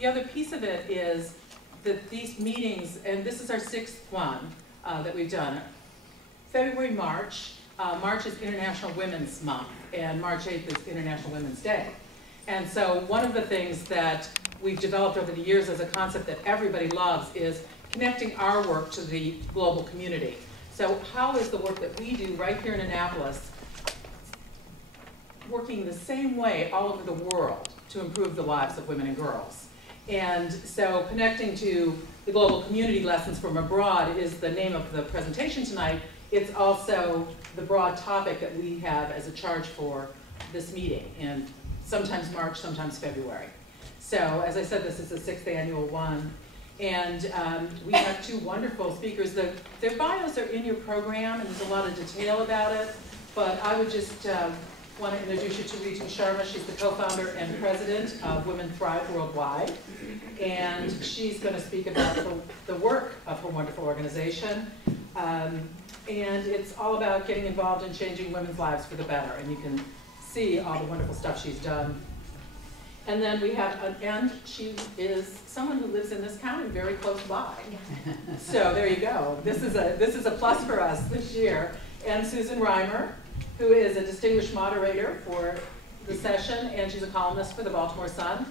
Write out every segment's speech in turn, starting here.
the other piece of it is that these meetings, and this is our 6th one that we've done. February, March. March is International Women's Month, and March 8th is International Women's Day. And so one of the things that we've developed over the years as a concept that everybody loves is connecting our work to the global community. So how is the work that we do right here in Annapolis working the same way all over the world to improve the lives of women and girls? And so connecting to the global community lessons from abroad is the name of the presentation tonight. It's also the broad topic that we have as a charge for this meeting, and sometimes March, sometimes February. So as I said, this is the 6th annual one. And we have 2 wonderful speakers. Their bios are in your program, and there's a lot of detail about it. But I would just want to introduce you to Ritu Sharma. She's the co-founder and president of Women Thrive Worldwide. And she's going to speak about the work of her wonderful organization. And it's all about getting involved in changing women's lives for the better. And you can see all the wonderful stuff she's done. And then we have, and she is someone who lives in this county very close by. So there you go. This is a plus for us this year. And Susan Reimer, who is a distinguished moderator for the session, and she's a columnist for the Baltimore Sun,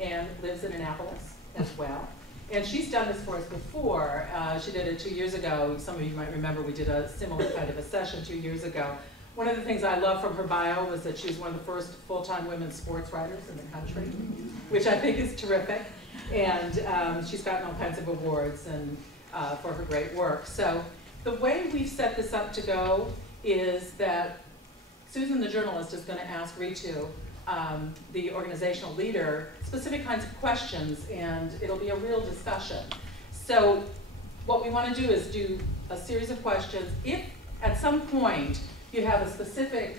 and lives in Annapolis as well. And she's done this for us before. She did it 2 years ago. Some of you might remember we did a similar kind of a session 2 years ago. One of the things I love from her bio was that she was one of the first full-time women sports writers in the country, which I think is terrific. And she's gotten all kinds of awards and for her great work. So the way we've set this up to go is that Susan, the journalist, is going to ask Ritu, the organizational leader, specific kinds of questions, and it'll be a real discussion. So what we want to do is do a series of questions. If at some point you have a specific,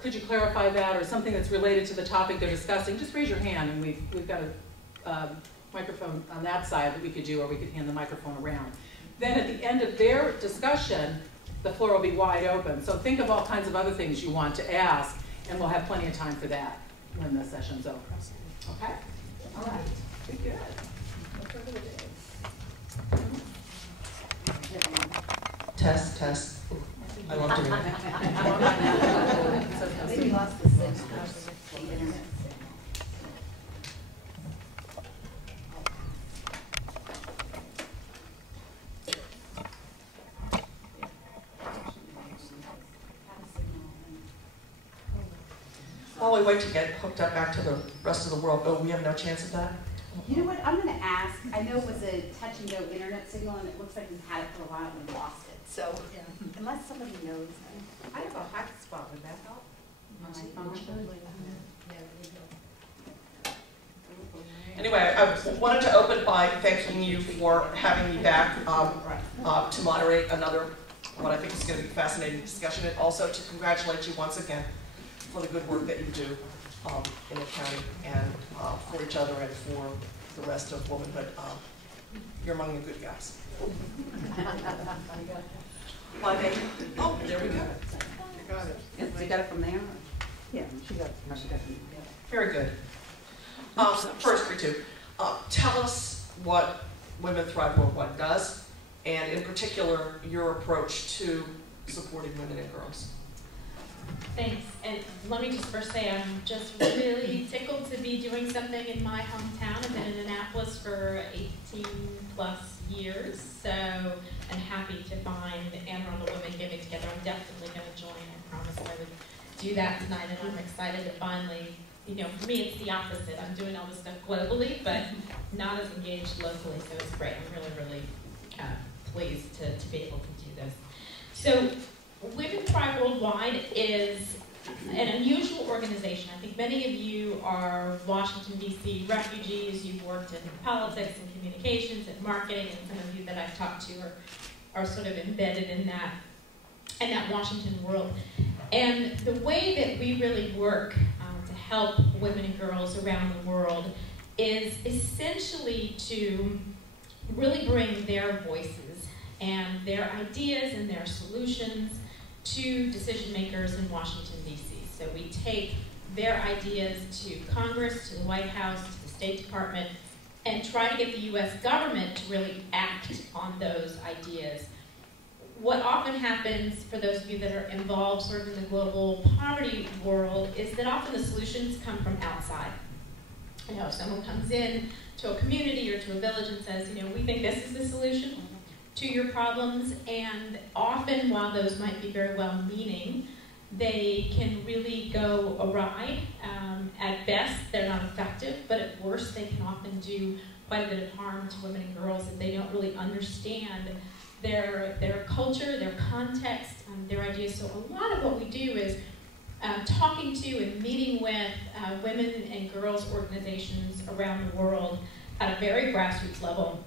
could you clarify that, or something that's related to the topic they're discussing, just raise your hand, and we've got a microphone on that side that we could do, or we could hand the microphone around. Then at the end of their discussion, the floor will be wide open. So think of all kinds of other things you want to ask, and we'll have plenty of time for that when the session's over. Okay? All right. Good, good. Test, test. I love doing it. I think we lost the internet. While we wait to get hooked up back to the rest of the world, oh, we have no chance of that? You know what, I'm going to ask, I know it was a touch and go internet signal, and it looks like we've had it for a while and we lost it. So, unless somebody knows. I have a hotspot, would that help? Anyway, I wanted to open by thanking you for having me back to moderate another, what I think is going to be a fascinating discussion, and also to congratulate you once again for the good work that you do in the county and for each other and for the rest of womanhood. You're among the good guys. Well, oh, there we go. You got it. You got it from there? Yeah, she got it from there. Very good. First, Ritu, tell us what Women Thrive Worldwide does, and in particular, your approach to supporting women and girls. Thanks, and let me just first say I'm just really tickled to be doing something in my hometown. I've been in Annapolis for 18 plus years, so I'm happy to find Anne Arundel women getting together. I'm definitely going to join. I promised I would do that tonight, and I'm excited to finally, you know, for me it's the opposite. I'm doing all this stuff globally, but not as engaged locally, so it's great. I'm really, really pleased to be able to do this. So Women Thrive Worldwide is an unusual organization. I think many of you are Washington, D.C. refugees. You've worked in politics and communications and marketing, and some of you that I've talked to are sort of embedded in that Washington world. And the way that we really work to help women and girls around the world is essentially to really bring their voices and their ideas and their solutions to decision makers in Washington, D.C. So we take their ideas to Congress, to the White House, to the State Department, and try to get the US government to really act on those ideas. What often happens, for those of you that are involved sort of in the global poverty world, is that often the solutions come from outside. You know, if someone comes in to a community or to a village and says, you know, we think this is the solution to your problems, and often while those might be very well-meaning, they can really go awry. At best, they're not effective, but at worst, they can often do quite a bit of harm to women and girls if they don't really understand their culture, their context, their ideas. So a lot of what we do is talking to and meeting with women and girls organizations around the world at a very grassroots level.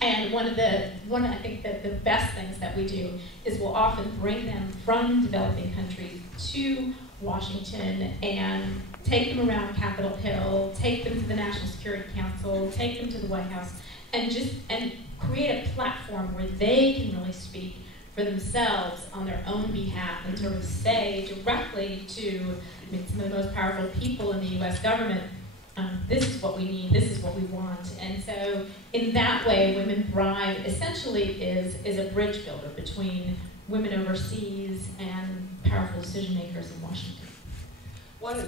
And I think that the best things that we do is we'll often bring them from developing countries to Washington and take them around Capitol Hill, take them to the National Security Council, take them to the White House, and create a platform where they can really speak for themselves on their own behalf and sort of say directly to some of the most powerful people in the US government, this is what we need, this is what we want. And so in that way, Women Thrive essentially is a bridge builder between women overseas and powerful decision makers in Washington. What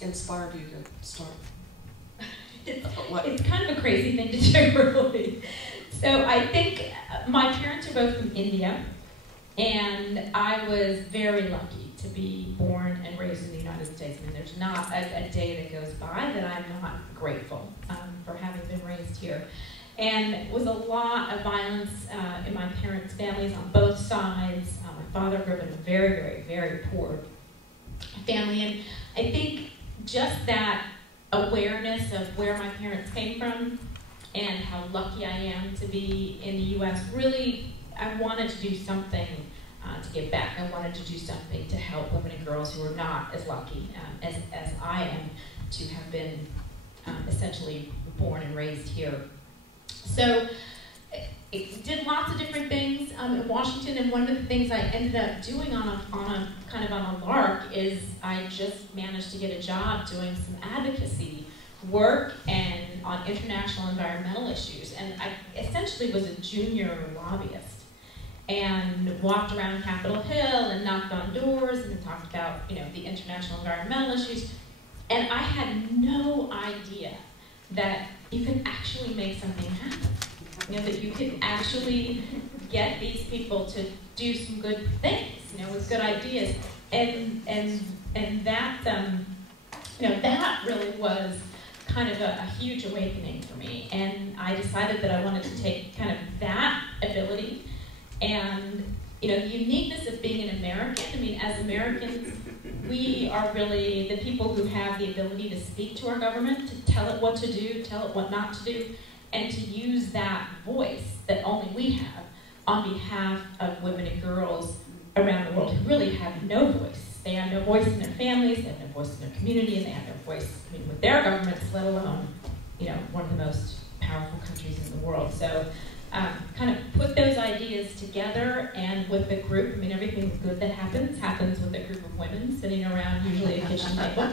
inspired you to start? It's kind of a crazy thing to do, really. So I think my parents are both from India, and I was very lucky to be born and raised in the United States. I mean, there's not a day that goes by that I'm not grateful for having been raised here. And it was a lot of violence in my parents' families on both sides. My father grew up in a very, very, very poor family, and I think just that awareness of where my parents came from and how lucky I am to be in the U.S. really, I wanted to do something to give back. I wanted to do something to help women and girls who are not as lucky as I am to have been essentially born and raised here. So it did lots of different things in Washington, and one of the things I ended up doing on a lark is I just managed to get a job doing some advocacy work and on international environmental issues. And I essentially was a junior lobbyist and walked around Capitol Hill and knocked on doors and talked about, you know, the international environmental issues. And I had no idea that you can actually make something happen. You know, that you can actually get these people to do some good things, you know, with good ideas. And that, you know, that really was kind of a huge awakening for me. And I decided that I wanted to take kind of that ability and, you know, the uniqueness of being an American. I mean, as Americans, we are really the people who have the ability to speak to our government, to tell it what to do, tell it what not to do, and to use that voice that only we have on behalf of women and girls around the world who really have no voice. They have no voice in their families, they have no voice in their community, and they have no voice, I mean, with their governments, let alone, you know, one of the most powerful countries in the world. So kind of put those ideas together, and with the group, I mean, everything good that happens with a group of women sitting around usually a kitchen table.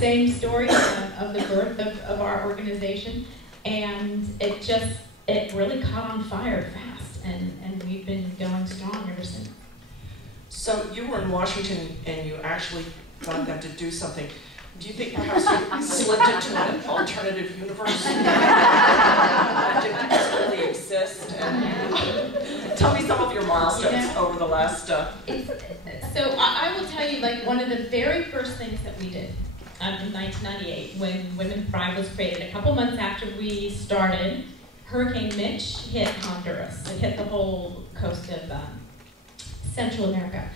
Same story of the birth of our organization, and it really caught on fire fast, and we've been going strong ever since. So you were in Washington and you actually got them to do something. Do you think perhaps you slipped into an alternative universe? Did this really exist? And tell me some of your milestones over the last... So I will tell you, like, one of the very first things that we did in 1998, when Women Thrive was created, a couple months after we started, Hurricane Mitch hit Honduras. It hit the whole coast of Central America.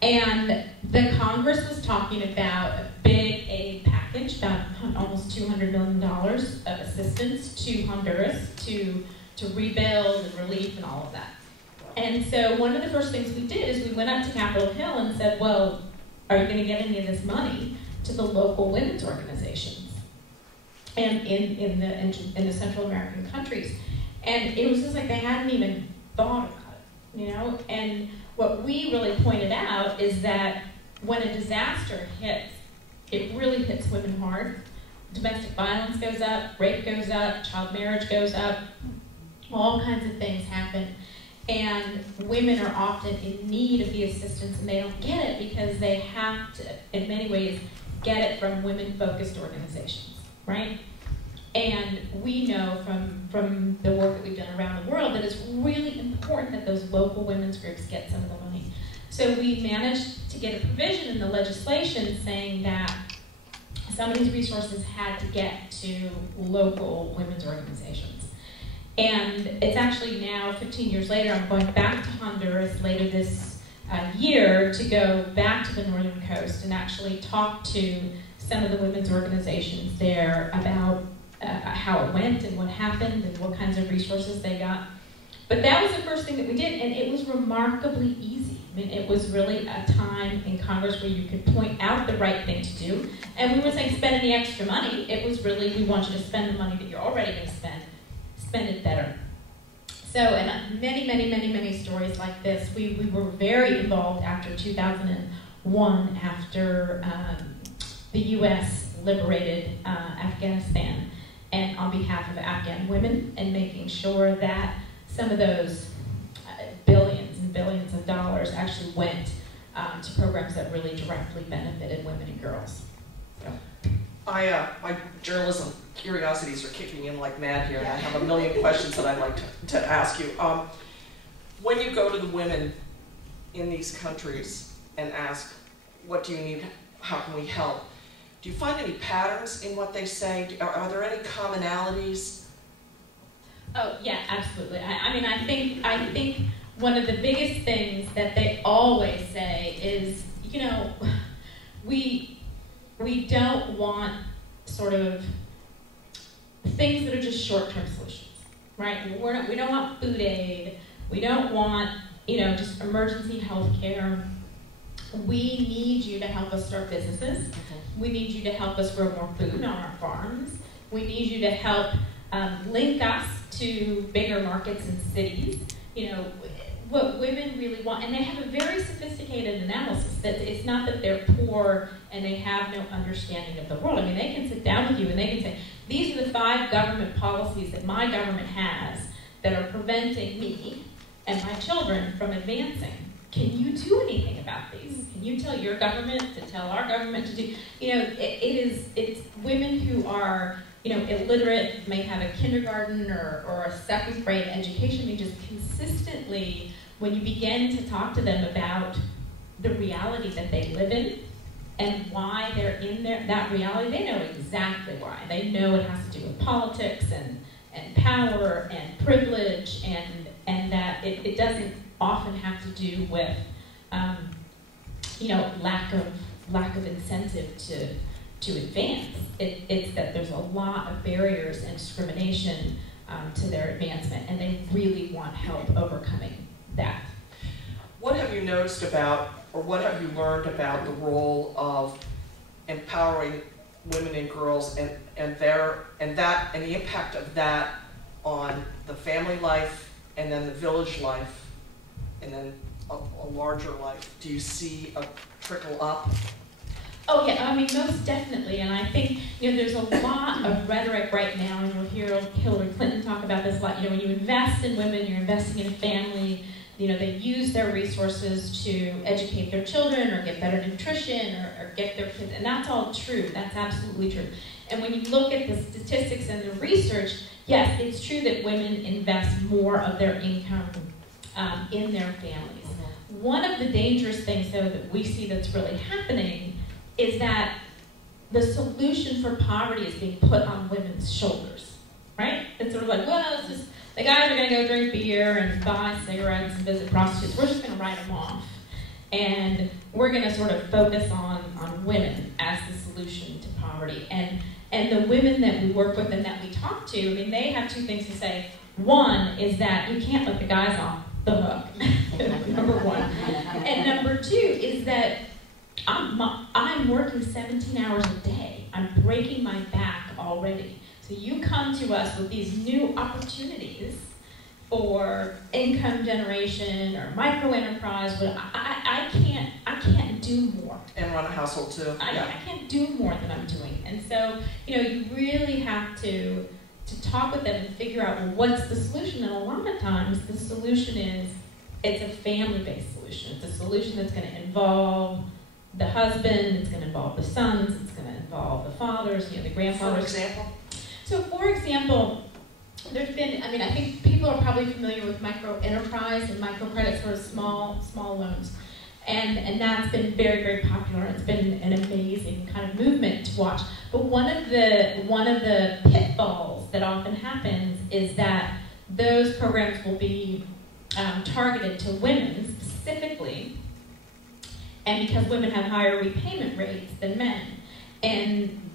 And the Congress was talking about a big aid package, about almost $200 million of assistance to Honduras to rebuild and relief and all of that. And so one of the first things we did is we went up to Capitol Hill and said, well, are you going to get any of this money to the local women's organizations and in the Central American countries? And it was just like they hadn't even thought about it, you know? And what we really pointed out is that when a disaster hits, it really hits women hard. domestic violence goes up, rape goes up, child marriage goes up, all kinds of things happen. And women are often in need of the assistance, and they don't get it because they have to, in many ways, get it from women-focused organizations, right? And we know from the work that we've done around the world that it's really important that those local women's groups get some of the money. So we managed to get a provision in the legislation saying that some of these resources had to get to local women's organizations. And it's actually now, 15 years later, I'm going back to Honduras later this year to go back to the northern coast and actually talk to some of the women's organizations there about how it went and what happened and what kinds of resources they got. But that was the first thing that we did, and it was remarkably easy. I mean, it was really a time in Congress where you could point out the right thing to do, and we weren't saying spend any extra money. It was really, we want you to spend the money that you're already going to spend it better. So, and many stories like this. We were very involved after 2001, after the U.S. liberated Afghanistan, and on behalf of Afghan women, and making sure that some of those billions and billions of dollars actually went to programs that really directly benefited women and girls. So. My journalism curiosities are kicking in like mad here, and I have a million questions that I'd like to ask you. When you go to the women in these countries and ask, what do you need, how can we help, do you find any patterns in what they say? Are there any commonalities? Oh, yeah, absolutely. I mean, I think one of the biggest things that they always say is, you know, we don't want sort of things that are just short-term solutions, right? We don't want food aid. We don't want, you know, just emergency health care. We need you to help us start businesses. We need you to help us grow more food on our farms. We need you to help link us to bigger markets and cities. You know, what women really want, and they have a very sophisticated analysis. That it's not that they're poor and they have no understanding of the world. I mean, they can sit down with you and they can say, these are the 5 government policies that my government has that are preventing me and my children from advancing. Can you do anything about these? Can you tell your government to tell our government to do? You know, it's women who are, you know, illiterate, may have a kindergarten or a 2nd grade education. They just consistently, when you begin to talk to them about the reality that they live in and why they're in that reality, they know exactly why. They know it has to do with politics and power and privilege, and that it doesn't often have to do with you know, lack of incentive to advance. It's that there's a lot of barriers and discrimination to their advancement, and they really want help overcoming that. What have you noticed about, or what have you learned about the role of empowering women and girls and the impact of that on the family life and then the village life and then a larger life? Do you see a trickle up? Oh yeah, I mean, most definitely, and I think, you know, there's a lot of rhetoric right now, and you'll hear Hillary Clinton talk about this a lot. You know, when you invest in women, you're investing in a family. You know, they use their resources to educate their children or get better nutrition or get their kids, and that's all true. That's absolutely true. And when you look at the statistics and the research, yes, it's true that women invest more of their income in their families. One of the dangerous things, though, that we see that's really happening is that the solution for poverty is being put on women's shoulders, right? It's sort of like, well, it's just, the guys are going to go drink beer and buy cigarettes and visit prostitutes. We're just going to write them off. And we're going to sort of focus on women as the solution to poverty. And the women that we work with and that we talk to, I mean, they have 2 things to say. One is that you can't let the guys off the hook, number 1. And number 2 is that I'm working 17 hours a day. I'm breaking my back already. So you come to us with these new opportunities for income generation or micro enterprise, but I can't do more. And run a household too. I Yeah. can't do more than I'm doing. And so, you really have to talk with them and figure out, well, what's the solution? And a lot of times the solution is, it's a family-based solution. It's a solution that's going to involve the husband, it's going to involve the sons, it's going to involve the fathers, the grandfathers. For example? So for example, there's been, I think people are probably familiar with micro-enterprise and microcredit, sort of small loans. And that's been very, very popular. It's been an amazing kind of movement to watch. But one of the pitfalls that often happens is that those programs will be targeted to women specifically, and because women have higher repayment rates than men. And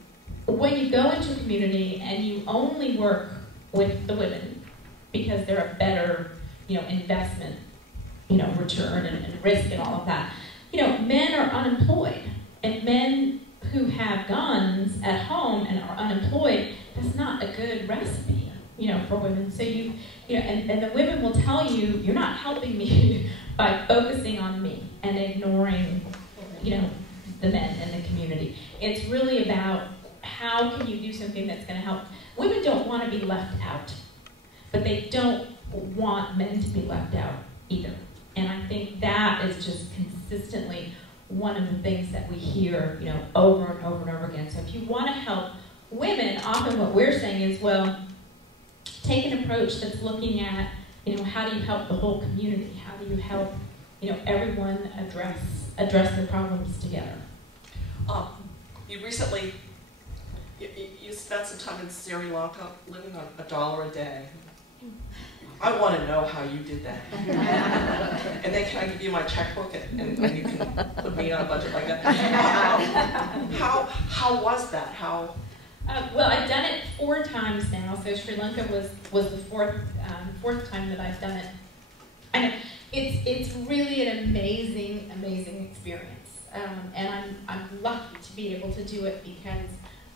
when you go into a community and you only work with the women because they're a better, investment, return and risk and all of that, men are unemployed, and men who have guns at home and are unemployed, that's not a good recipe, for women. So and the women will tell you, you're not helping me by focusing on me and ignoring, the men in the community. It's really about how can you do something that's going to help. Women don't want to be left out, but they don't want men to be left out either. And I think that is just consistently one of the things that we hear, over and over and over again. So if you want to help women, often what we're saying is, well, take an approach that's looking at, how do you help the whole community? How do you help, everyone address their problems together? You recently, you spent some time in Sri Lanka living on $1 a day. I want to know how you did that. And then can I give you my checkbook and you can put me on a budget like that? How was that? How? Well, I've done it 4 times now. So Sri Lanka was the fourth time that I've done it. And it's really an amazing experience. And I'm lucky to be able to do it because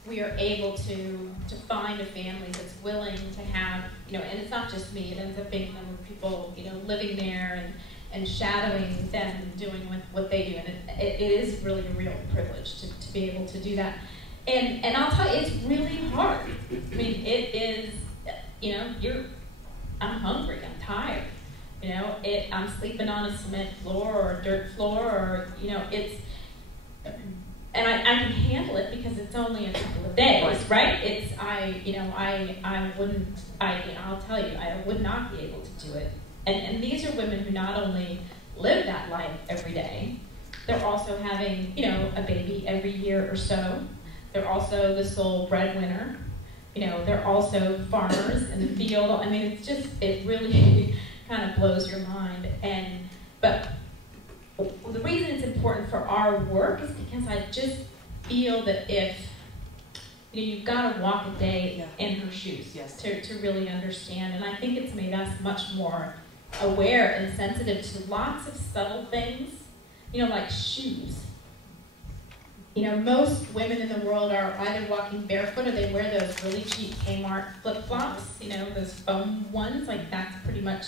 we are able to find a family that's willing to have, and it's not just me, it ends up being a number of people, living there and shadowing them and doing what they do. And it is really a real privilege to be able to do that. And I'll tell you, it's really hard. I mean, it is, I'm hungry, I'm tired. I'm sleeping on a cement floor or a dirt floor, or, and I can handle it because it's only a couple of days, right? I'll tell you, I would not be able to do it. And these are women who not only live that life every day, they're also having, a baby every year or so. They're also the sole breadwinner. They're also farmers in the field. I mean, it really kind of blows your mind. But the reason it's important for our work is because I just feel that if, you've got to walk a day in her shoes to really understand. And I think it's made us much more aware and sensitive to lots of subtle things, like shoes. Most women in the world are either walking barefoot or they wear those really cheap Kmart flip-flops, those foam ones. Like, that's pretty much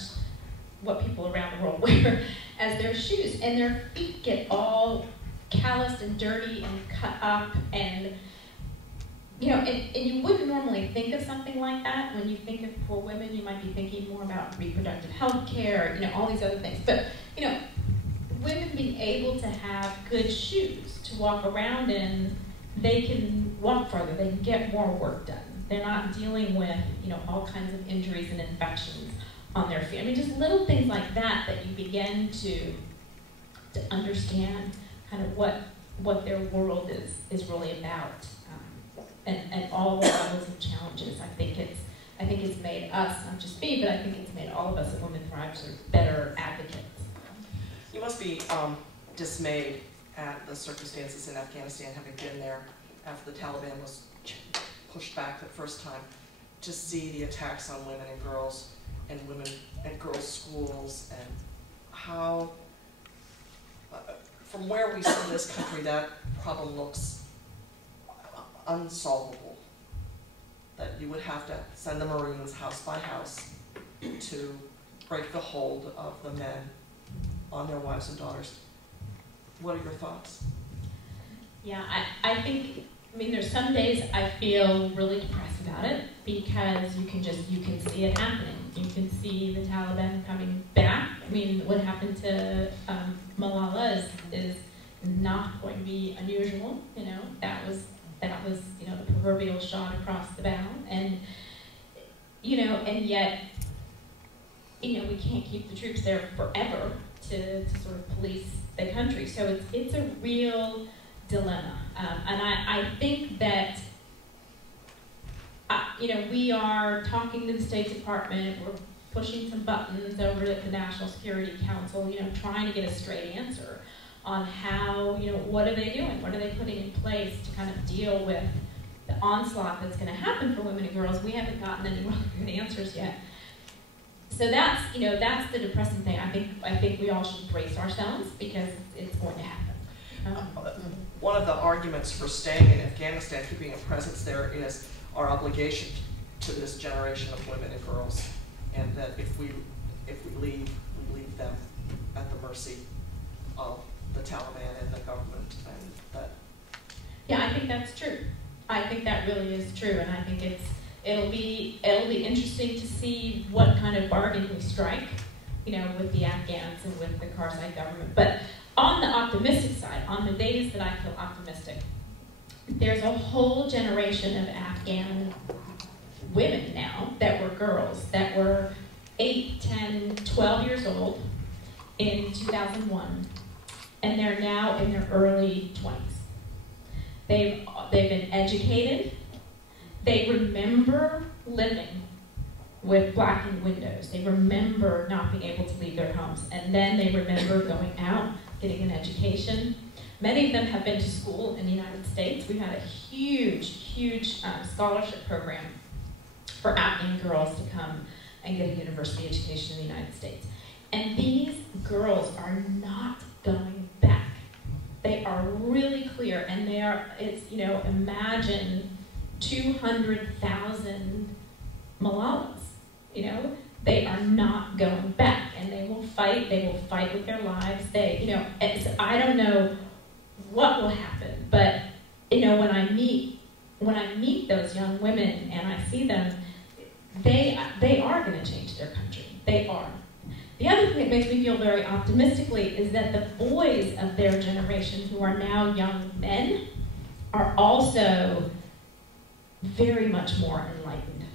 what people around the world wear as their shoes. And their feet get all calloused and dirty and cut up. And, and you wouldn't normally think of something like that. When you think of poor women, you might be thinking more about reproductive health care, all these other things. But, women being able to have good shoes to walk around in, they can walk farther, they can get more work done. They're not dealing with, all kinds of injuries and infections on their feet. I mean, just little things like that you begin to understand kind of what their world is really about, and all the levels of challenges. I think it's made us, not just me, but I think it's made all of us at Women Thrive sort of better advocates. You must be dismayed at the circumstances in Afghanistan, having been there after the Taliban was pushed back the first time, to see the attacks on women and girls and women and girls' schools, and how, from where we sit in this country, that problem looks unsolvable. That you would have to send the Marines house by house to break the hold of the men on their wives and daughters. What are your thoughts? Yeah, I think, I mean, there's some days I feel really depressed about it because you can see it happening. You can see the Taliban coming back. I mean, what happened to Malala is not going to be unusual. You know, that was you know, the proverbial shot across the bow, and you know, and yet, you know, we can't keep the troops there forever to sort of police the country. So it's a real dilemma, and I think that you know, we are talking to the State Department. We're pushing some buttons over at the National Security Council, you know, trying to get a straight answer on how, you know, what are they doing? What are they putting in place to kind of deal with the onslaught that's going to happen for women and girls? We haven't gotten any really good answers yet. So that's, you know, that's the depressing thing. I think we all should brace ourselves because it's going to happen. One of the arguments for staying in Afghanistan, keeping a presence there, is our obligation to this generation of women and girls, and that if we leave, we leave them at the mercy of the Taliban and the government, and that. Yeah, I think that's true. I think that really is true, and I think it'll be interesting to see what kind of bargain we strike, you know, with the Afghans and with the Karzai government. But on the optimistic side, on the days that I feel optimistic, there's a whole generation of Afghan women now that were girls, that were 8, 10, 12 years old in 2001, and they're now in their early 20s. They've been educated. They remember living with blackened windows. They remember not being able to leave their homes, and then they remember going out, getting an education. Many of them have been to school in the United States. We've had a huge scholarship program for Afghan girls to come and get a university education in the United States. And these girls are not going back. They are really clear, and they are, it's, you know, imagine 200,000 Malalas, you know? They are not going back, and they will fight with their lives. They, you know, I don't know what will happen, but, you know, when I meet those young women and I see them, they are going to change their country. They are. The other thing that makes me feel very optimistically is that the boys of their generation, who are now young men, are also very much more enlightened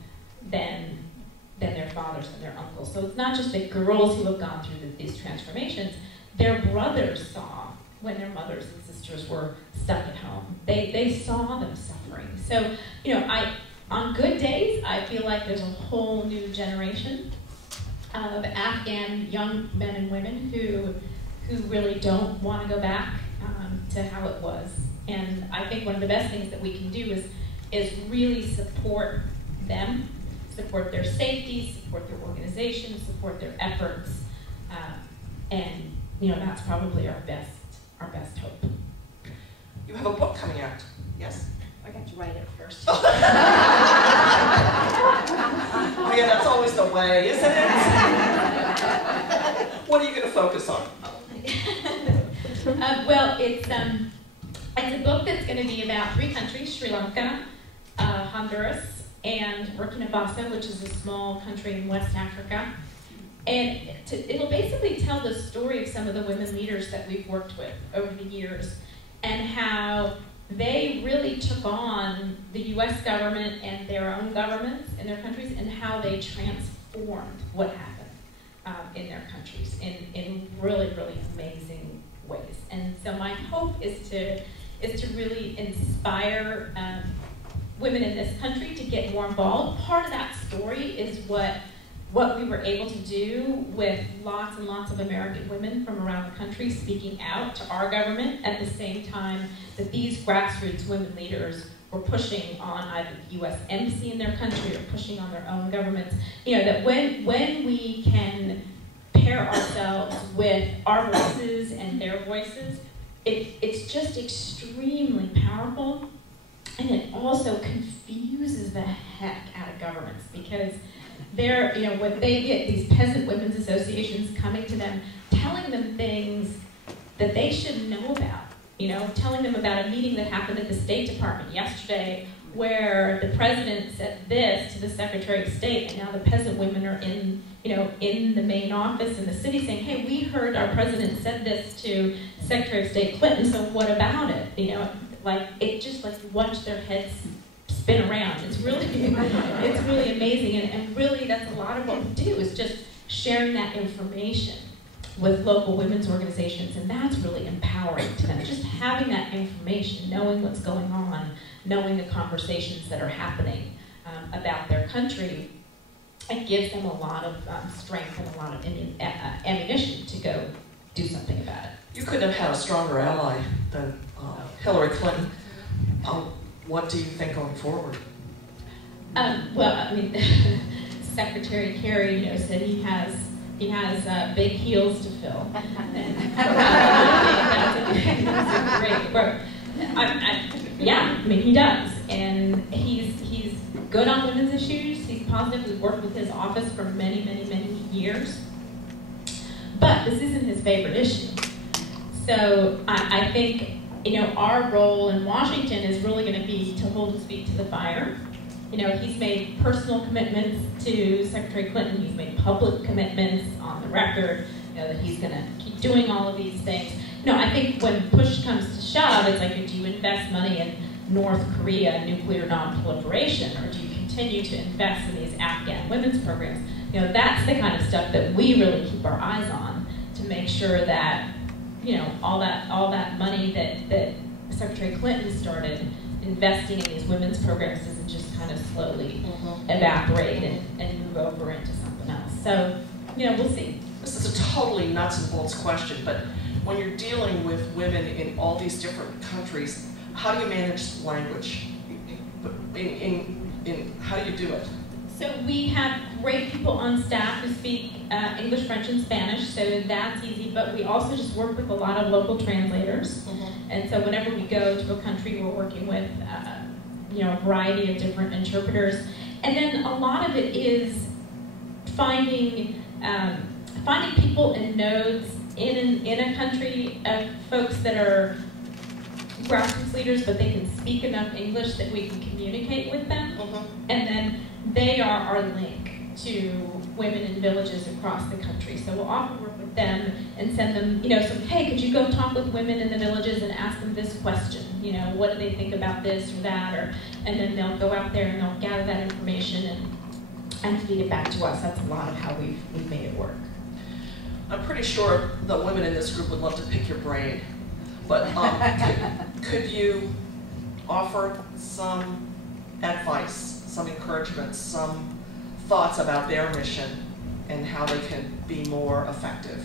than their fathers and their uncles. So it's not just the girls who have gone through these transformations. Their brothers saw when their mothers and sisters were stuck at home. They saw them suffering. So, you know, on good days, I feel like there's a whole new generation of Afghan young men and women who really don't want to go back to how it was. And I think one of the best things that we can do is really support them, support their safety, support their organization, support their efforts, and you know, that's probably our best hope. You have a book coming out, yes? I got to write it first. Oh yeah, that's always the way, isn't it? What are you going to focus on? Well, it's a book that's going to be about 3 countries: Sri Lanka, Honduras, and Burkina Faso, which is a small country in West Africa. And it'll basically tell the story of some of the women leaders that we've worked with over the years, and how they really took on the U.S. government and their own governments in their countries, and how they transformed what happened in their countries in really, really amazing ways. And so my hope is to really inspire women in this country to get more involved. Part of that story is what we were able to do with lots and lots of American women from around the country speaking out to our government at the same time that these grassroots women leaders were pushing on either the U.S. embassy in their country or pushing on their own governments. You know, that when we can pair ourselves with our voices and their voices, it's just extremely powerful, and it also confuses the heck out of governments, because they're, you know, when they get these peasant women's associations coming to them, telling them things that they should know about. You know, telling them about a meeting that happened at the State Department yesterday where the president said this to the Secretary of State, and now the peasant women are in, you know, in the main office in the city saying, hey, we heard our president said this to Secretary of State Clinton, so what about it? You know, like, it just, like, watch their heads spin around. It's really amazing, and really that's a lot of what we do, is just sharing that information with local women's organizations, and that's really empowering to them. Just having that information, knowing what's going on, knowing the conversations that are happening about their country, it gives them a lot of strength and a lot of ammunition to go do something about it. You couldn't have had a stronger ally than Hillary Clinton. What do you think going forward? Well, I mean, Secretary Kerry, you know, said he has big heels to fill. That's a great word. Yeah, I mean, he does, and he's good on women's issues. He's positive. We've worked with his office for many, many, many years. But this isn't his favorite issue. So I think, you know, our role in Washington is really going to be to hold his feet to the fire. You know, he's made personal commitments to Secretary Clinton. He's made public commitments on the record, you know, that he's going to keep doing all of these things. No, I think when push comes to shove, it's like, do you invest money in North Korea nuclear non-proliferation, or do you continue to invest in these Afghan women's programs? You know, that's the kind of stuff that we really keep our eyes on to make sure that, you know, all that money that Secretary Clinton started investing in these women's programs doesn't just kind of slowly evaporate and move over into something else. So, you know, we'll see. This is a totally nuts and bolts question, but when you're dealing with women in all these different countries, how do you manage language? How do you do it? So we have great people on staff who speak English, French, and Spanish, so that's easy, but we also just work with a lot of local translators. And so whenever we go to a country, we're working with you know, a variety of different interpreters. And then a lot of it is finding people and nodes in a country of folks that are grassroots leaders, but they can speak enough English that we can communicate with them. And then they are our link to women in villages across the country. So we'll often work with them and send them, you know, some, hey, could you go talk with women in the villages and ask them this question? You know, what do they think about this or that? And then they'll go out there and they'll gather that information and feed it back to us. That's a lot of how we've made it work. I'm pretty sure the women in this group would love to pick your brain, but could you offer some advice, some encouragement, some thoughts about their mission and how they can be more effective?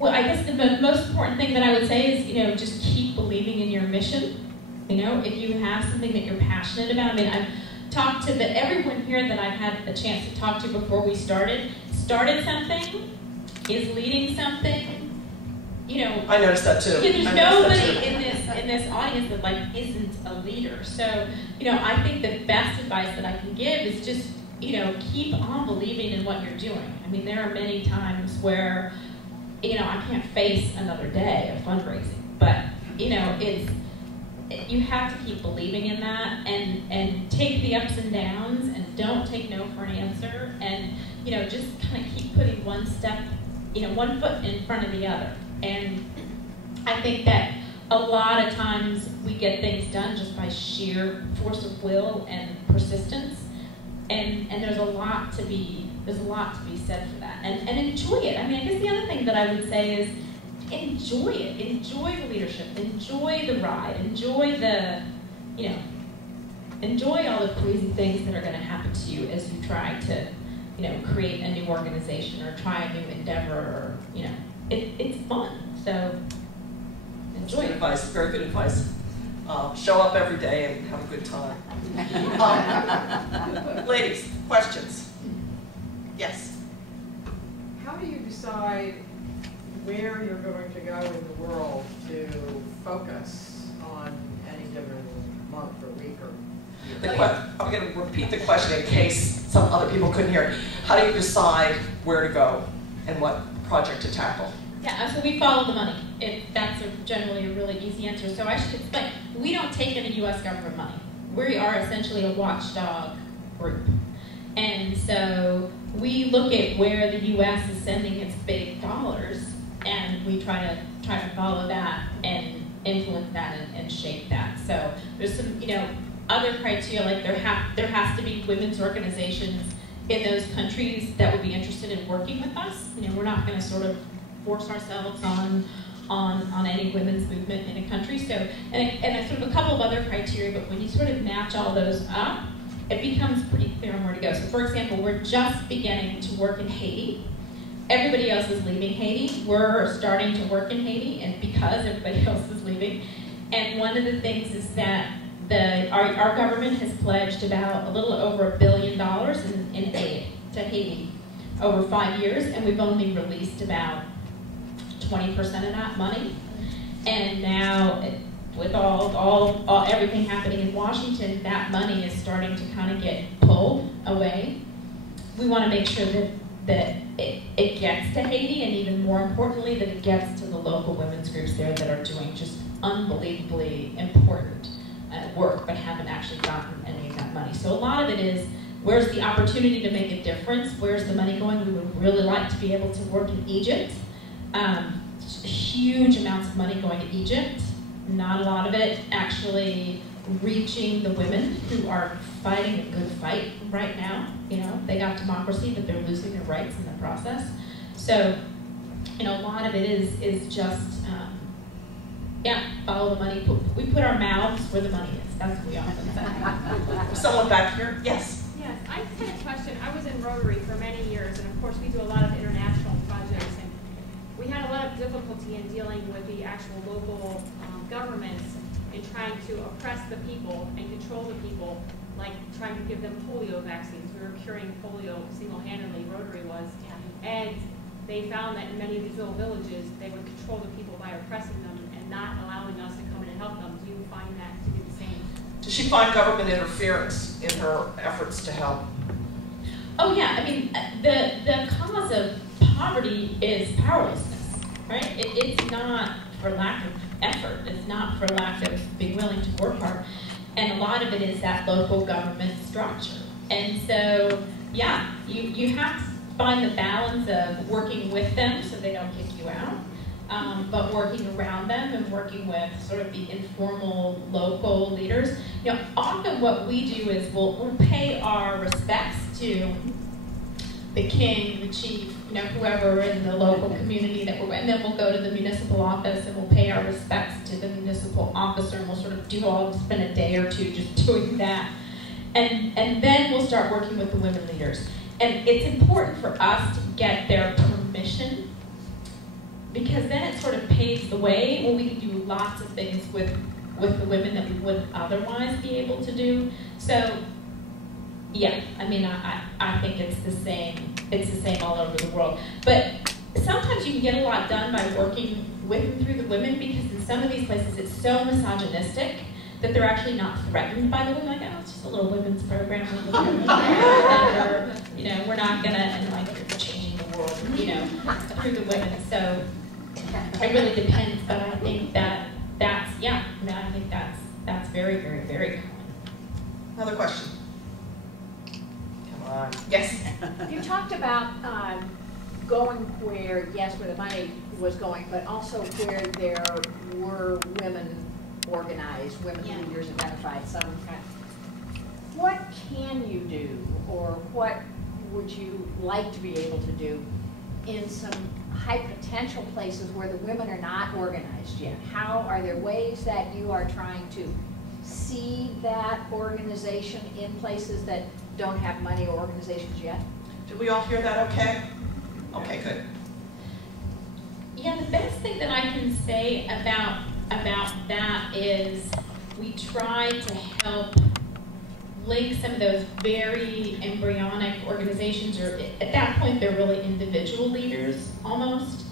Well, I guess the most important thing that I would say is, you know, just keep believing in your mission. You know, if you have something that you're passionate about. I mean, I've talked to everyone here that I've had a chance to talk to before we started something, is leading something. You know, I noticed that too. There's nobody in this audience that like isn't a leader. So, you know, I think the best advice that I can give is just, you know, keep on believing in what you're doing. I mean, there are many times where, you know, I can't face another day of fundraising, but, you know, you have to keep believing in that and take the ups and downs and don't take no for an answer, and, you know, just kind of keep putting one step, you know, one foot in front of the other. And I think that a lot of times we get things done just by sheer force of will and persistence, and there's a lot to be said for that. And enjoy it. I mean, I guess the other thing that I would say is enjoy it. Enjoy the leadership. Enjoy the ride. Enjoy the, you know, enjoy all the crazy things that are going to happen to you as you try to, you know, create a new organization or try a new endeavor, or, you know, it's fun. So enjoy it. Advice, very good advice. Show up every day and have a good time. Ladies, questions? Yes. How do you decide where you're going to go in the world to focus on any given month or week or year? I'm going to repeat the question in case some other people couldn't hear it. How do you decide where to go and what project to tackle? Yeah, so we follow the money. That's generally a really easy answer. So I should explain, we don't take any U.S. government money. We are essentially a watchdog group. And so we look at where the U.S. is sending its big dollars, and we try to follow that and influence that and shape that. So there's some, other criteria, like there has to be women's organizations in those countries that would be interested in working with us. We're not going to sort of force ourselves on any women's movement in a country. So, and sort of a couple of other criteria, but when you sort of match all those up, it becomes pretty clear on where to go. So for example, we're just beginning to work in Haiti. Everybody else is leaving Haiti. We're starting to work in Haiti, and because everybody else is leaving. And one of the things is that our government has pledged about a little over $1 billion in aid to Haiti over 5 years, and we've only released about 20% of that money. And now, with all everything happening in Washington, that money is starting to kind of get pulled away. We want to make sure that it gets to Haiti, and even more importantly, that it gets to the local women's groups there that are doing just unbelievably important work, but haven't actually gotten any of that money. So a lot of it is, where's the opportunity to make a difference? Where's the money going? We would really like to be able to work in Egypt. Huge amounts of money going to Egypt. Not a lot of it actually reaching the women who are fighting a good fight right now. They got democracy, but they're losing their rights in the process. So, a lot of it is just, follow the money. We put our mouths where the money is. That's what we often say. Someone back here? Yes. Yes, I just had a question. I was in Rotary for many years, and of course we do a lot of international projects, and we had a lot of difficulty in dealing with the actual local governments in trying to oppress the people and control the people, like trying to give them polio vaccines. We were curing polio single-handedly, Rotary was, and they found that in many of these little villages, they would control the people by oppressing them and not allowing us to come in and help them. Do you find that to be the same? Does she find government interference in her efforts to help? Oh yeah, I mean, the cause of poverty is powerlessness, right? It's not for lack of effort. It's not for lack of being willing to work hard. And a lot of it is that local government structure. And so, yeah, you have to find the balance of working with them so they don't kick you out, but working around them and working with sort of the informal local leaders. Often what we do is we'll pay our respects to the king, the chief, whoever in the local community that we're in, and then we'll go to the municipal office and we'll pay our respects to the municipal officer, and we'll sort of spend a day or two just doing that. And then we'll start working with the women leaders. And it's important for us to get their permission, because then it sort of paves the way where we can do lots of things with the women that we wouldn't otherwise be able to do. So, yeah, I mean, I think it's the same all over the world. But sometimes you can get a lot done by working with and through the women, because in some of these places it's so misogynistic that they're actually not threatened by the women. Like, oh, it's just a little women's program. We're not gonna, and like, you're changing the world, through the women. So it really depends, but I think that's very, very, very common. Another question. Come on. Yes. You talked about going where the money was going, but also where there were women organized, women leaders identified, some kind. What can you do, or what would you like to be able to do in some high potential places where the women are not organized yet? How are there ways that you are trying to seed that organization in places that don't have money or organizations yet? Did we all hear that okay? Okay, good. Yeah, the best thing that I can say about that is we try to help link some of those very embryonic organizations, or at that point they're really individual leaders almost,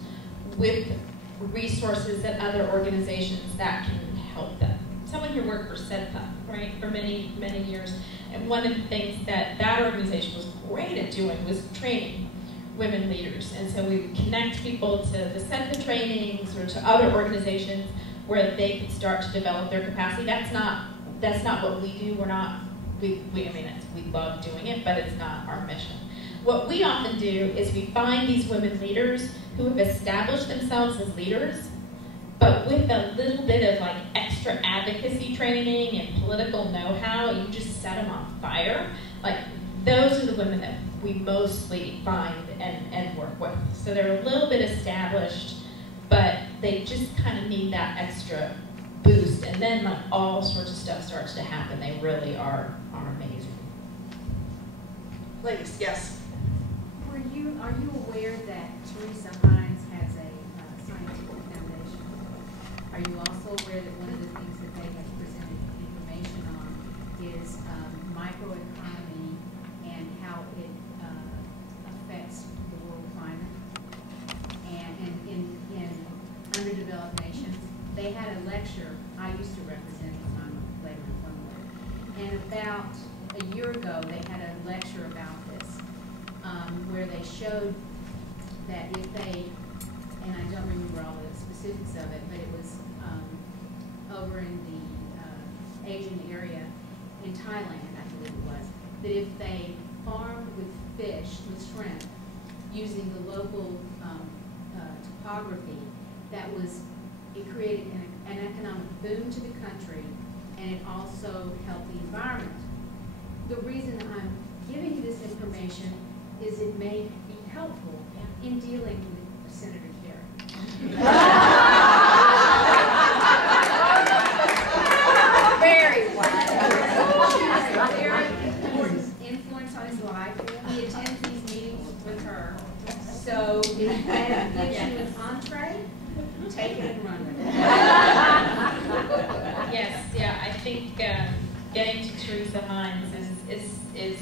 with resources at other organizations that can help them. Someone here worked for SEDPA, right, for many, many years. And one of the things that organization was great at doing was training. women leaders. And so we would connect people to the SEPTA trainings or to other organizations where they could start to develop their capacity. That's not what we do. We love doing it, but it's not our mission. What we often do is we find these women leaders who have established themselves as leaders, but with a little bit of like extra advocacy training and political know-how, you just set them on fire. Like, those are the women that we mostly find and work with. So they're a little bit established, but they just kind of need that extra boost, and then like all sorts of stuff starts to happen. They really are amazing. Ladies, yes. Are you aware that Teresa Hines has a scientific foundation? Are you also aware that one of the things that they have presented information on is microeconomy and how it affects the world climate? And in underdeveloped nations, they had a lecture I used to represent when I'm later in Plumwood. And about a year ago, they had a lecture about this, where they showed that if they, and I don't remember all the specifics of it, but it was over in the Asian area, in Thailand, I believe it was, that if they farmed with fish, with shrimp, using the local topography, it created an economic boom to the country, and it also helped the environment. The reason I'm giving you this information is it may be helpful in dealing with Senator Kerry. Very well. She has a very important influence on his life. He attends these meetings with her. So if that gives you an entree, take it and run with it. Yes, yeah, I think getting to Teresa Hines is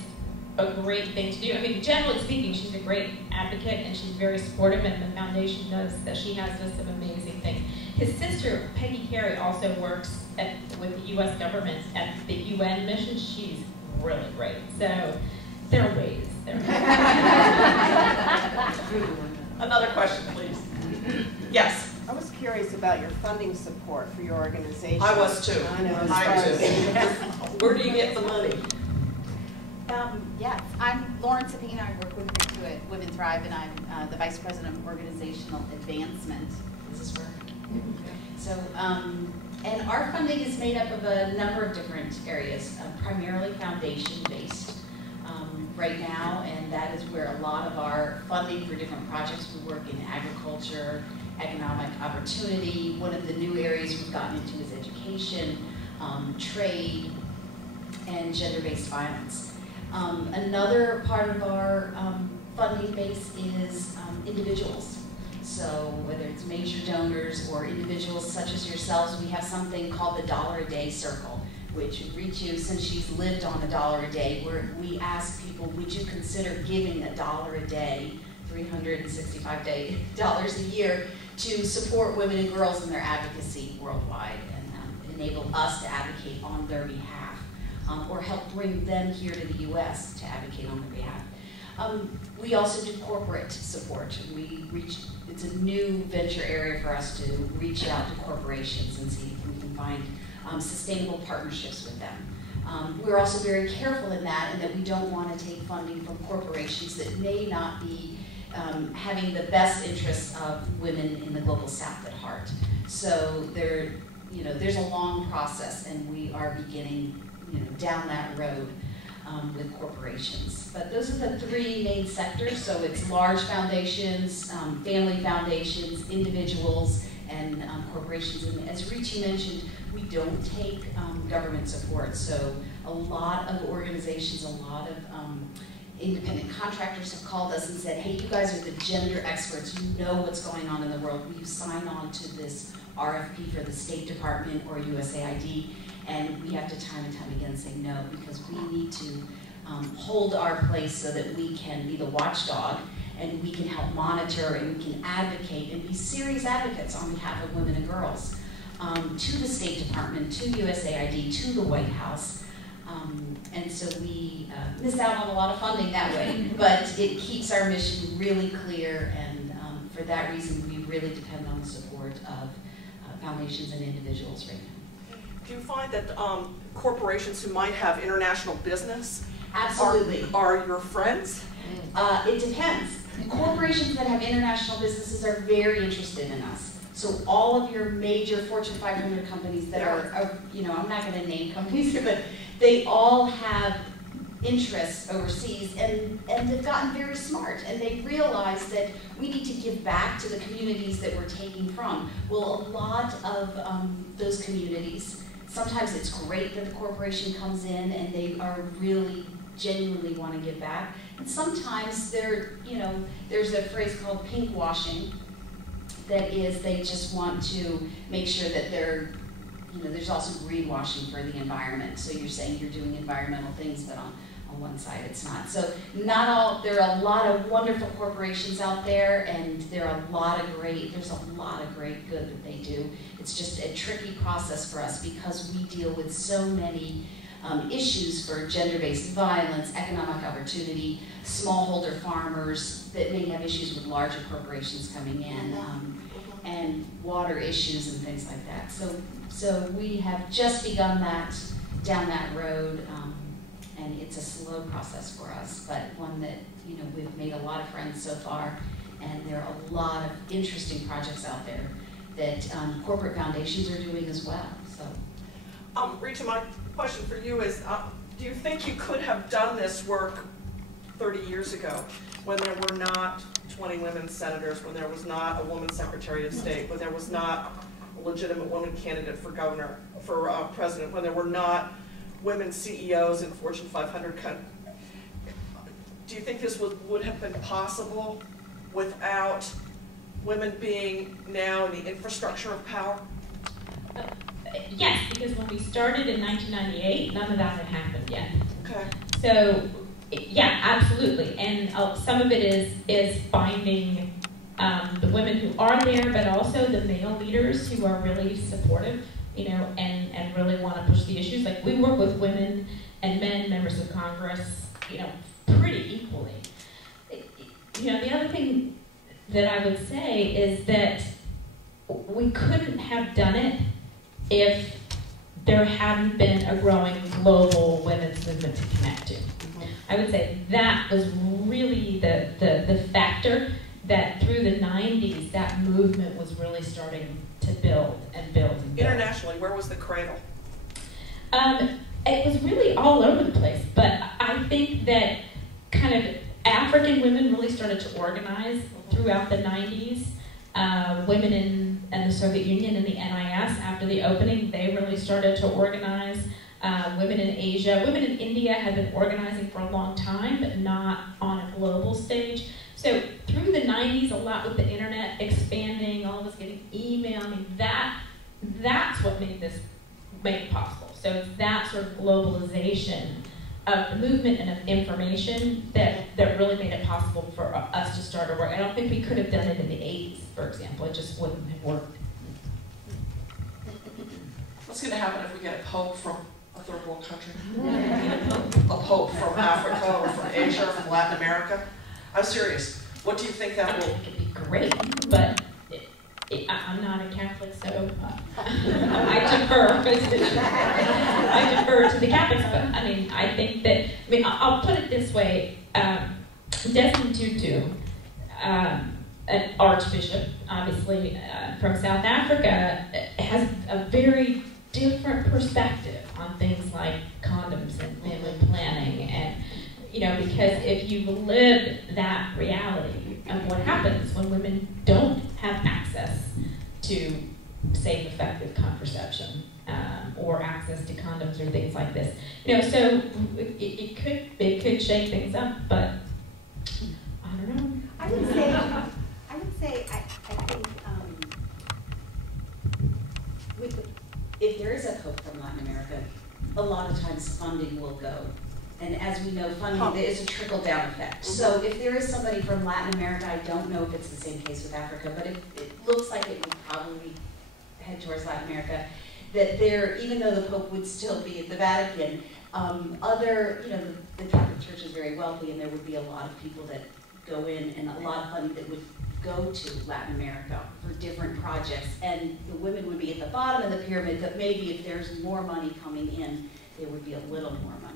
a great thing to do. I mean, generally speaking, she's a great advocate and she's very supportive, and the foundation does some amazing things. His sister, Peggy Carey, also works with the U.S. government at the UN mission. She's really great. So there are ways. Another question, please. Yes. I was curious about your funding support for your organization. I was too. I know. I too. Where do you get the money? Yes, I'm Lauren Sapina. I work with Ritu at Women Thrive, and I'm the Vice President of Organizational Advancement. Is this working? So, and our funding is made up of a number of different areas, primarily foundation-based right now, and that is where a lot of our funding for different projects. We work in agriculture, economic opportunity. One of the new areas we've gotten into is education, trade, and gender-based violence. Another part of our funding base is individuals. So whether it's major donors or individuals such as yourselves, we have something called the $1 a day circle, which Ritu, since she's lived on $1 a day, where we ask people, would you consider giving $1 a day, $365 a year, to support women and girls in their advocacy worldwide and enable us to advocate on their behalf, or help bring them here to the U.S. to advocate on their behalf. We also do corporate support. It's a new venture area for us to reach out to corporations and see if we can find sustainable partnerships with them. We're also very careful in that we don't want to take funding from corporations that may not be having the best interests of women in the global South at heart. So there's a long process, and we are beginning down that road with corporations. But those are the three main sectors. So it's large foundations, family foundations, individuals, and corporations. And as Ritu mentioned, we don't take government support. So a lot of organizations, a lot of independent contractors have called us and said, hey, you guys are the gender experts. You know what's going on in the world. Will you sign on to this RFP for the State Department or USAID? And we have to time and time again say no, because we need to hold our place so that we can be the watchdog, and we can help monitor, and we can advocate and be serious advocates on behalf of women and girls to the State Department, to USAID, to the White House, and so we miss out on a lot of funding that way, but it keeps our mission really clear, and for that reason, we really depend on the support of foundations and individuals right now. Do you find that corporations who might have international business Absolutely. are your friends? It depends. Corporations that have international businesses are very interested in us. So all of your major Fortune 500 companies that are, you know, I'm not going to name companies here, but they all have interests overseas, and they've gotten very smart, and they realize that we need to give back to the communities that we're taking from. Well, a lot of those communities, sometimes it's great that the corporation comes in and they are really genuinely want to give back. And sometimes there's a phrase called pink washing, that is they just want to make sure that they're, there's also greenwashing for the environment. So you're saying you're doing environmental things, but on one side it's not. So not all, there are a lot of wonderful corporations out there, and there's a lot of great good that they do. It's just a tricky process for us because we deal with so many issues for gender-based violence, economic opportunity, smallholder farmers that may have issues with larger corporations coming in, and water issues and things like that. So we have just begun down that road, and it's a slow process for us, but one that we've made a lot of friends so far, and there are a lot of interesting projects out there that corporate foundations are doing as well. So, Ritu, my question for you is, do you think you could have done this work 30 years ago when there were not 20 women senators, when there was not a woman Secretary of State, when there was not a legitimate woman candidate for governor, for president, when there were not women CEOs in Fortune 500 countries? Do you think this would have been possible without women being now in the infrastructure of power? Yes, because when we started in 1998, none of that had happened yet. Okay. So, yeah, absolutely. And some of it is finding the women who are there, but also the male leaders who are really supportive, and really want to push the issues. Like, we work with women and men, members of Congress, pretty equally. The other thing that I would say is that we couldn't have done it if there hadn't been a growing global women's movement to connect to. I would say that was really the factor that through the 90s, that movement was really starting to build and build and build. Internationally, where was the cradle? It was really all over the place, but I think that kind of African women really started to organize throughout the 90s. Women in the Soviet Union and the NIS, after the opening, they really started to organize. Women in Asia, women in India had been organizing for a long time, but not on a global stage. So through the 90s, a lot with the internet expanding, all of us getting email, that's what made it possible. So it's that sort of globalization of the movement and of information that really made it possible for us to start our work. I don't think we could have done it in the 80s, for example. It just wouldn't have worked. What's going to happen if we get a pope from a third world country? A pope from Africa or from Asia or from Latin America? I'm serious. What do you think that will? It'd be great, but I'm not a Catholic, so I defer to the Catholics. But I think that, I'll put it this way: Desmond Tutu, an archbishop, obviously from South Africa, has a very different perspective on things like condoms and family planning, and because if you've lived that reality of what happens when women don't have access to safe, effective contraception, or access to condoms or things like this, so it could shake things up, but I don't know. I would say I think if there is a pope from Latin America, a lot of times funding will go. And as we know, funding is a trickle-down effect. So if there is somebody from Latin America, I don't know if it's the same case with Africa, but it looks like it would probably head towards Latin America. that there, even though the Pope would still be at the Vatican, other, the Catholic Church is very wealthy, and there would be a lot of people that go in, and a lot of money that would go to Latin America for different projects, and the women would be at the bottom of the pyramid, but maybe if there's more money coming in, there would be a little more money.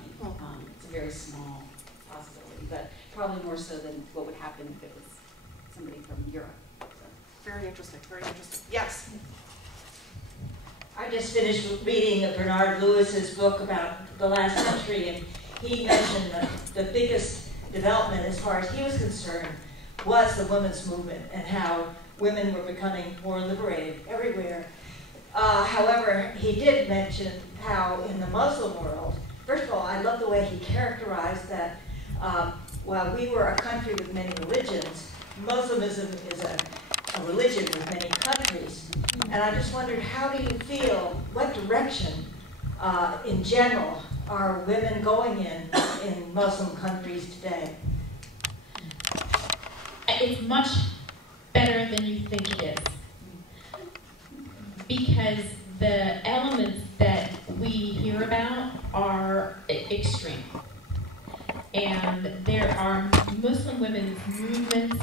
It's a very small possibility, but probably more so than what would happen if it was somebody from Europe. So. Very interesting, very interesting. Yes? I just finished reading Bernard Lewis's book about the last century, and he mentioned the biggest development as far as he was concerned was the women's movement and how women were becoming more liberated everywhere. However, he did mention how in the Muslim world, first of all, I love the way he characterized that while we were a country with many religions, Muslimism is a religion with many countries. And I just wondered, how do you feel, what direction in general are women going in Muslim countries today? It's much better than you think it is, because the elements that we hear about are extreme. And there are Muslim women's movements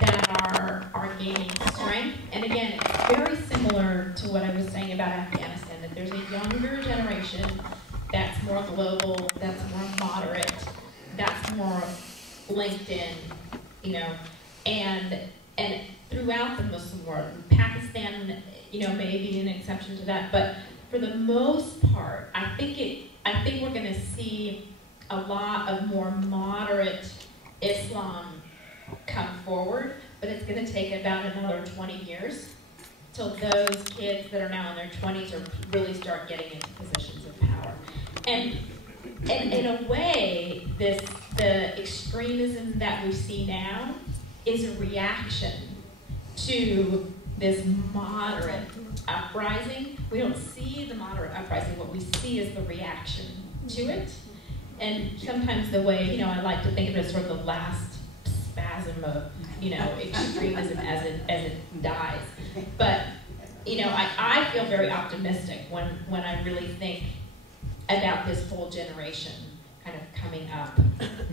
that are gaining strength. And again, it's very similar to what I was saying about Afghanistan, that there's a younger generation that's more global, that's more moderate, that's more linked in, and throughout the Muslim world. Pakistan, may be an exception to that, but for the most part, I think we're going to see a lot of more moderate Islam come forward, but it's going to take about another 20 years till those kids that are now in their 20s really start getting into positions of power. And in a way, the extremism that we see now is a reaction to this moderate uprising. We don't see the moderate uprising. What we see is the reaction to it. And sometimes the way, I like to think of it as sort of the last spasm of, extremism as it dies. But, I feel very optimistic when I really think about this whole generation kind of coming up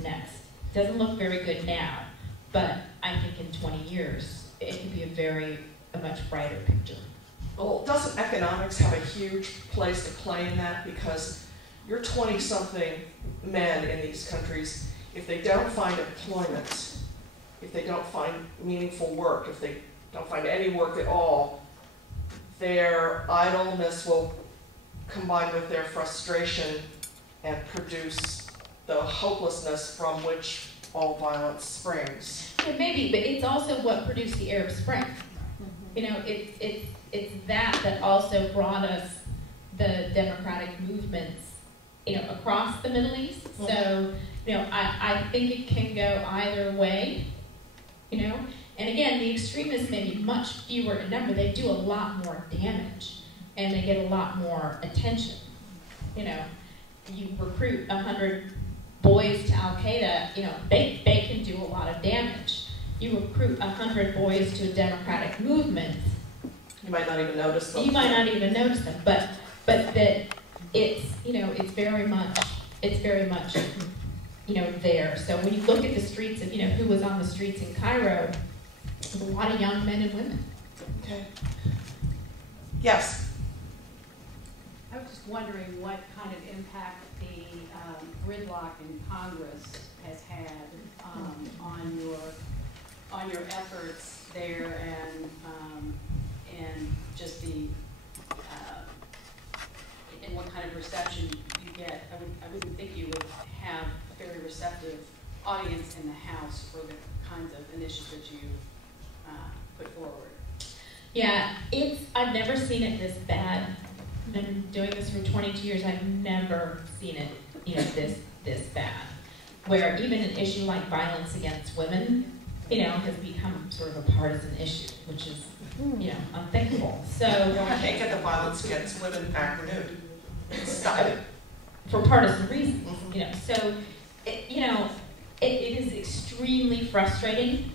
next. Doesn't look very good now, but I think in 20 years, it could be a much brighter picture. Well, doesn't economics have a huge place to play in that? Because you're 20-something men in these countries, if they don't find employment, if they don't find meaningful work, if they don't find any work at all, their idleness will combine with their frustration and produce the hopelessness from which all violence springs. Yeah, maybe, but it's also what produced the Arab Spring. It's that also brought us the democratic movements, across the Middle East. So, I think it can go either way, And again, the extremists may be much fewer in number. They do a lot more damage, and they get a lot more attention. You recruit 100 boys to Al-Qaeda, they can do a lot of damage. You recruit 100 boys to a democratic movement. You might not even notice them. You might not even notice them, but that it's very much there. So when you look at the streets of who was on the streets in Cairo, there's a lot of young men and women. Okay. Yes. I was just wondering what kind of impact the gridlock in Congress has had on your efforts there, and just and what kind of reception you get. I wouldn't think you would have a very receptive audience in the House for the kinds of initiatives you put forward. Yeah, I've never seen it this bad. I've been doing this for 22 years. I've never seen it, this bad. Where even an issue like violence against women, has become sort of a partisan issue, which is, unthinkable. So you can't get the violence against women act renewed. Stop it. For partisan reasons, So, it is extremely frustrating.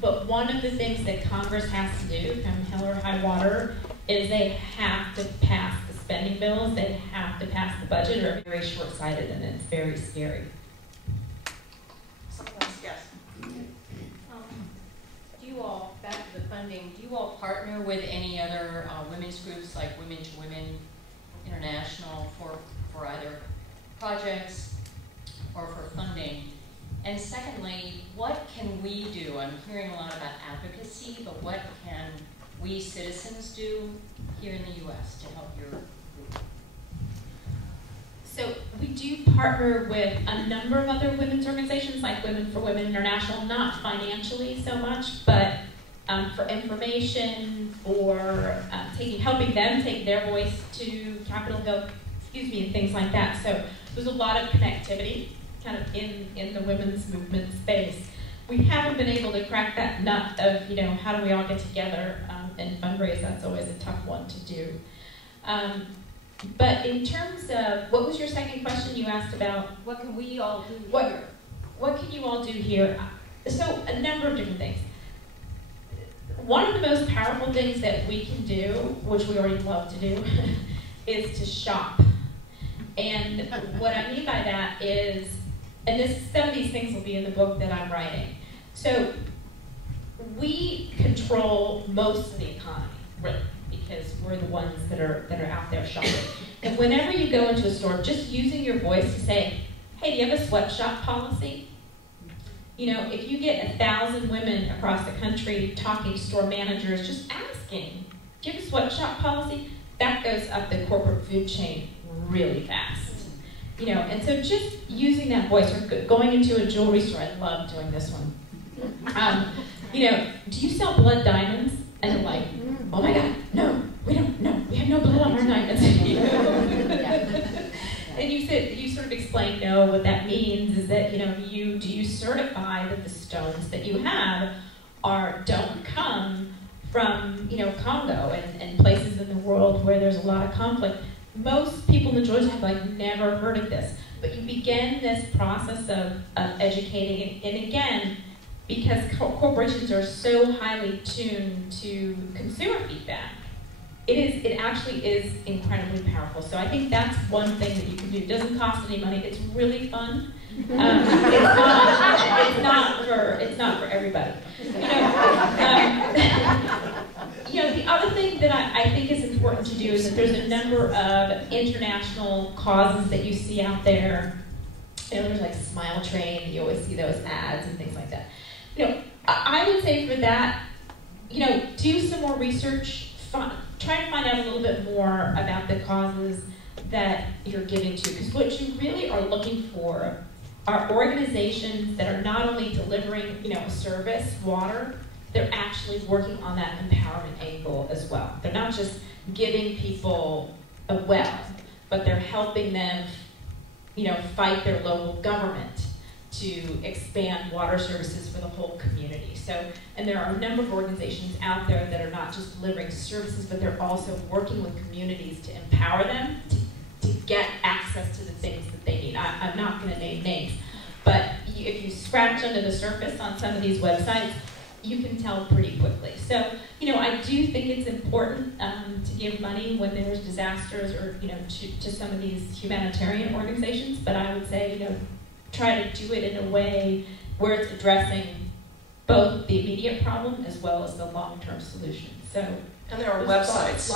But one of the things that Congress has to do, come hell or high water, is they have to pass the spending bills, they have to pass the budget, are very short-sighted, and it's very scary. Something else, yes. Do you all, back to the funding, do you all partner with any other women's groups like Women to Women International for either projects or for funding? And secondly, what can we do? I'm hearing a lot about advocacy, but what can we citizens do here in the U.S. to help your group? So we do partner with a number of other women's organizations like Women for Women International, not financially so much, but for information, for helping them take their voice to Capitol Hill, and things like that. So there's a lot of connectivity kind of in the women's movement space. We haven't been able to crack that nut of, how do we all get together and fundraise? That's always a tough one to do. But in terms of, what was your second question you asked about? What can we all do here? What can you all do here? So a number of different things. One of the most powerful things that we can do, which we already love to do, is to shop. And what I mean by that is, and some of these things will be in the book that I'm writing. So we control most of the economy, really, because we're the ones that are out there shopping. And whenever you go into a store, just using your voice to say, hey, do you have a sweatshop policy? If you get 1,000 women across the country talking to store managers, just asking, do you have a sweatshop policy? That goes up the corporate food chain really fast. And so just using that voice, or going into a jewelry store, I love doing this one. Do you sell blood diamonds? And they're like, oh my God, no, we don't, no, we have no blood on our diamonds. And you sort of explain, no, what that means is that, do you certify that the stones that you have don't come from, Congo and places in the world where there's a lot of conflict. Most people in Georgia have never heard of this, but you begin this process of educating, and again, because corporations are so highly tuned to consumer feedback, it actually is incredibly powerful. So I think that's one thing that you can do. It doesn't cost any money. It's really fun. It's not for everybody. The other thing that I think is important to do is that there's a number of international causes that you see out there. There's like Smile Train. You always see those ads and things like that. I would say for that, do some more research. Try to find out a little bit more about the causes that you're giving to, because what you really are looking for are organizations that are not only delivering, a service, water, they're actually working on that empowerment angle as well. They're not just giving people a well, but they're helping them, fight their local government to expand water services for the whole community. So, and there are a number of organizations out there that are not just delivering services, but they're also working with communities to empower them to get access to the things that they need. I'm not going to name names, but if you scratch under the surface on some of these websites, you can tell pretty quickly. So, I do think it's important to give money when there's disasters or, to some of these humanitarian organizations, but I would say, try to do it in a way where it's addressing both the immediate problem as well as the long-term solution. So, and there are websites.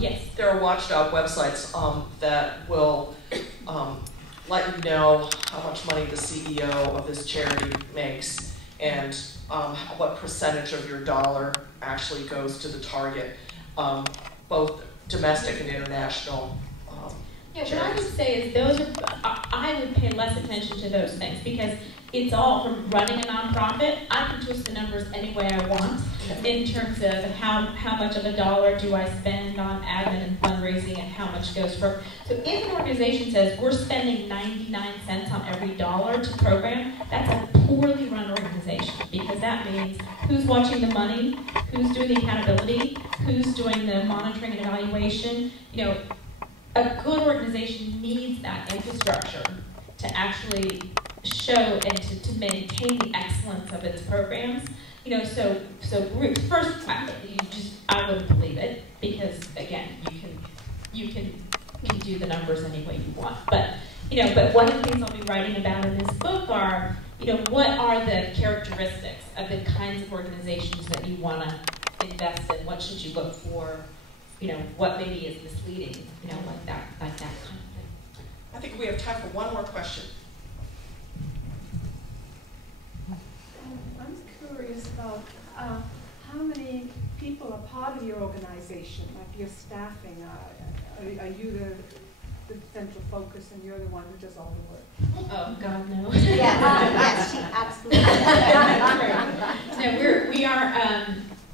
Yes. There are watchdog websites that will let you know how much money the CEO of this charity makes and what percentage of your dollar actually goes to the target, both domestic and international. Yeah, what I would say is I would pay less attention to those things because it's all from running a nonprofit. I can twist the numbers any way I want in terms of how much of a dollar do I spend on admin and fundraising and how much goes for. So if an organization says we're spending 99 cents on every dollar to program, that's a poorly run organization because that means who's watching the money, who's doing the accountability, who's doing the monitoring and evaluation. A good organization needs that infrastructure to actually show and to maintain the excellence of its programs. So groups, first, I wouldn't believe it because, again, you can you can do the numbers any way you want. But, you know, but one of the things I'll be writing about in this book are, you know, what are the characteristics of the kinds of organizations that you want to invest in? What should you look for? You know, what maybe is misleading? You know, like that kind of thing. I think we have time for one more question. I'm curious about how many people are part of your organization, like your staffing. Are you the central focus and you're the one who does all the work? Oh, God, no. Yes, she absolutely. No, we are,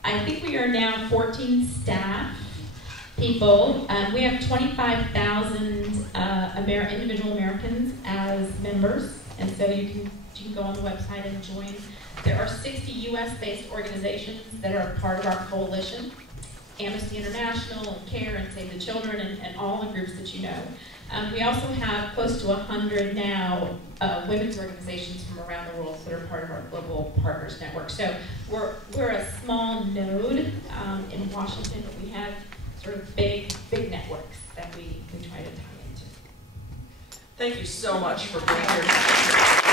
I think we are now 14 staff people. We have 25,000 individual Americans as members, and so you can go on the website and join. There are 60 US-based organizations that are part of our coalition. Amnesty International and CARE and Save the Children and all the groups that you know. We also have close to 100 now women's organizations from around the world that are part of our Global Partners Network. So we're a small node in Washington, but we have sort of big networks that we try to tie into. Thank you so much for being here.